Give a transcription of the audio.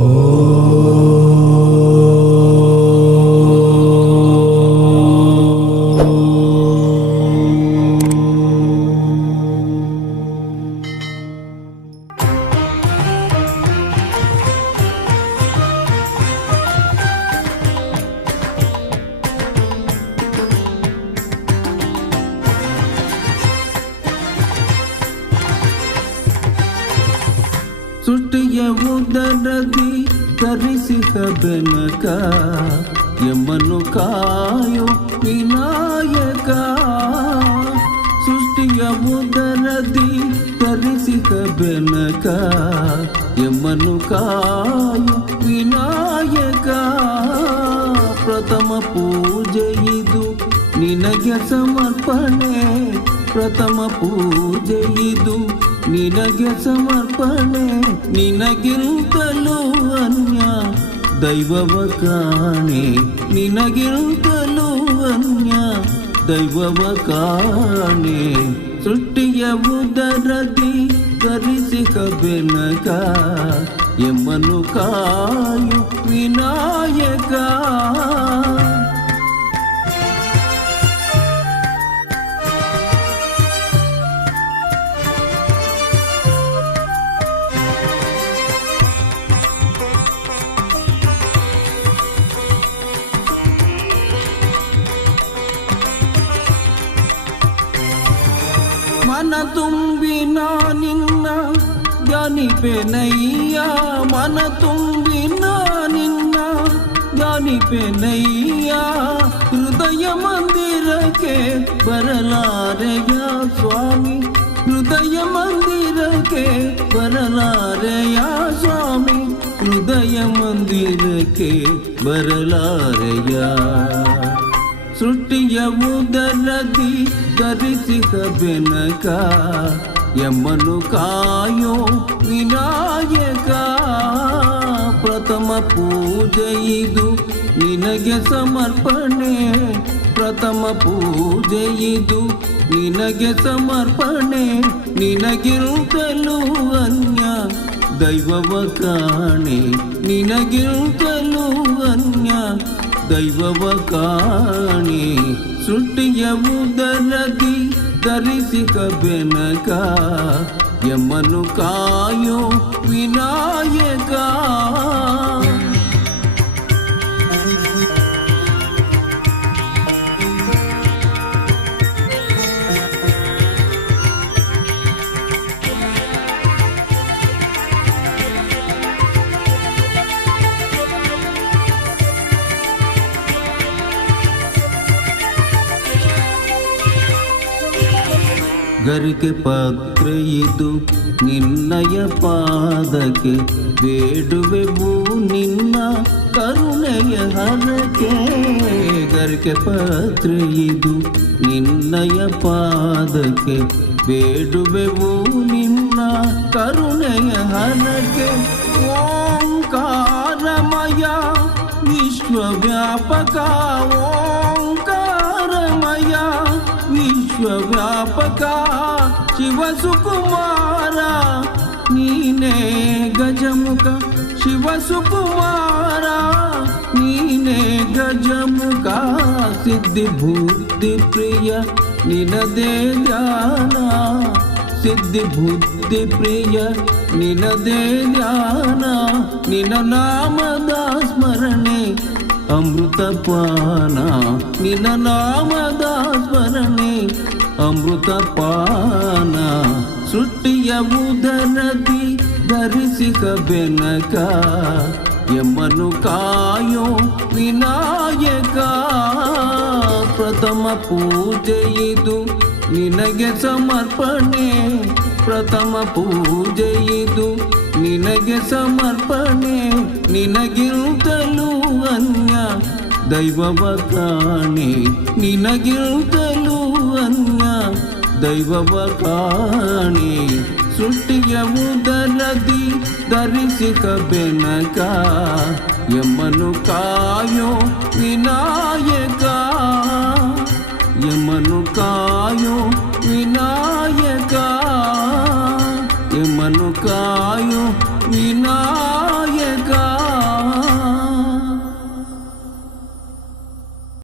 ಸೃಷ್ಟಿಯ ಉದರದಿ ಧರಿಸಿದ ಬೆನಕ ಯಮನು ಕಾಯೋ ವಿನಾಯಕ. ಸೃಷ್ಟಿಯ ಉದರದಿ ಧರಿಸಿದ ಬೆನಕ ಯಮನು ಕಾಯೋ ವಿನಾಯಕ. ಪ್ರಥಮ ಪೂಜೆ ಇದು ನಿನಗೆ ಸಮರ್ಪಣೆ, ಪ್ರಥಮ ಪೂಜೆ ಇದು ನಿನಗೆ ಸಮರ್ಪಣೆ. ನಿನಗಿಂತಲೂ ಅನ್ಯ ದೈವವ ಕಾಣೆ, ನಿನಗಿಂತಲೂ ಅನ್ಯ ದೈವವ ಕಾಣೆ. ಸೃಷ್ಟಿಯ ಉದರದಿ ಧರಿಸಿದ ಬೆನಕ ಯಮನು ಕಾಯು ವಿನಾಯಕ. ಮನ ತುಂಬಿ ನಿನ್ನ ಧ್ಯಾನಿಪೆನಯ್ಯ, ಮನ ತುಂಬಿ ನಿನ್ನ ಧ್ಯಾನಿಪೆನಯ್ಯ. ಹೃದಯ ಮಂದಿರಕ್ಕೆ ಬರಲಾರೆಯ ಸ್ವಾಮಿ, ಹೃದಯ ಮಂದಿರಕ್ಕೆ ಬರಲಾರೆಯ ಸ್ವಾಮಿ, ಹೃದಯ ಮಂದಿರಕ್ಕೆ ಬರಲಾರೆಯ. ಸೃಷ್ಟಿಯ ಉದರದಿ ಧರಿಸಿದ ಬೆನಕ ಯಮನು ಕಾಯೋ ವಿನಾಯಕ. ಪ್ರಥಮ ಪೂಜೆ ಇದು ನಿನಗೆ ಸಮರ್ಪಣೆ, ಪ್ರಥಮ ಪೂಜೆ ಇದು ನಿನಗೆ ಸಮರ್ಪಣೆ. ನಿನಗಿಂತಲೂ ಅನ್ಯ ದೈವವ ಕಾಣೆ, ನಿನಗಿಂತಲೂ ಅನ್ಯ ದೈವವ ಕಾಣೆ. ಸೃಷ್ಟಿಯ ಉದರದಿ ಧರಿಸಿದ ಬೆನಕ ಯಮನು ಕಾಯೋ ವಿನಾಯಕ. ಗರಿಕೆ ಪಾತ್ರೆ ಇದು ನಿನ್ನಯ ಪಾದಕ್ಕೆ, ಬೇಡುವೆವು ನಿನ್ನ ಕರುಣೆಯ ಹರಕೆ. ಗರಿಕೆ ಪಾತ್ರೆ ಇದು ನಿನ್ನಯ ಪಾದಕ್ಕೆ, ಬೇಡುವೆವು ನಿನ್ನ ಕರುಣೆಯ ಹರಕೆ. ಓಂಕಾರಮಯ ವಿಶ್ವವ್ಯಾಪಕ, ಓಂಕಾರಮಯ ವಿಶ್ವವ್ಯಾಪಕ. ಶಿವಸುಕುಮಾರ ನೀನೇ ಗಜಮುಖ, ಶಿವಸುಕುಮಾರ ನೀನೇ ಗಜಮುಖ. ಸಿದ್ಧಿ ಬುದ್ಧಿ ಪ್ರಿಯ ನಿನದೇ ಧ್ಯಾನ, ಸಿದ್ಧಿ ಬುದ್ಧಿ ಪ್ರಿಯ ನಿನದೇ ಧ್ಯಾನ. ನಿನ್ನ ನಾಮದ ಸ್ಮರಣೆ ಅಮೃತ ಪಾನ, ನಿನ್ನ ನಾಮದ ಸ್ಮರಣೆ ಅಮೃತ ಪಾನ. ಸೃಷ್ಟಿಯ ಉದರದಿ ಧರಿಸಿದ ಬೆನಕ ಯಮನು ಕಾಯೋ ವಿನಾಯಕ. ಪ್ರಥಮ ಪೂಜೆ ಇದು ನಿನಗೆ ಸಮರ್ಪಣೆ, ಪ್ರಥಮ ಪೂಜೆ ಇದು ನಿನಗೆ ಸಮರ್ಪಣೆ. ನಿನಗಿಂತಲೂ ಅನ್ಯ ದೈವವ ಕಾಣೆ, ನಿನಗಿಂತಲೂ ಅನ್ಯ ದೈವವ ಕಾಣೆ. ಸೃಷ್ಟಿಯ ಉದರದಿ ಧರಿಸಿದ ಬೆನಕ ಯಮನು ಕಾಯೋ ವಿನಾಯಕ, ಯಮನು ಕಾಯೋ ವಿನಾಯಕ, ಯಮನು ಕಾಯೋ ವಿನಾಯಕ.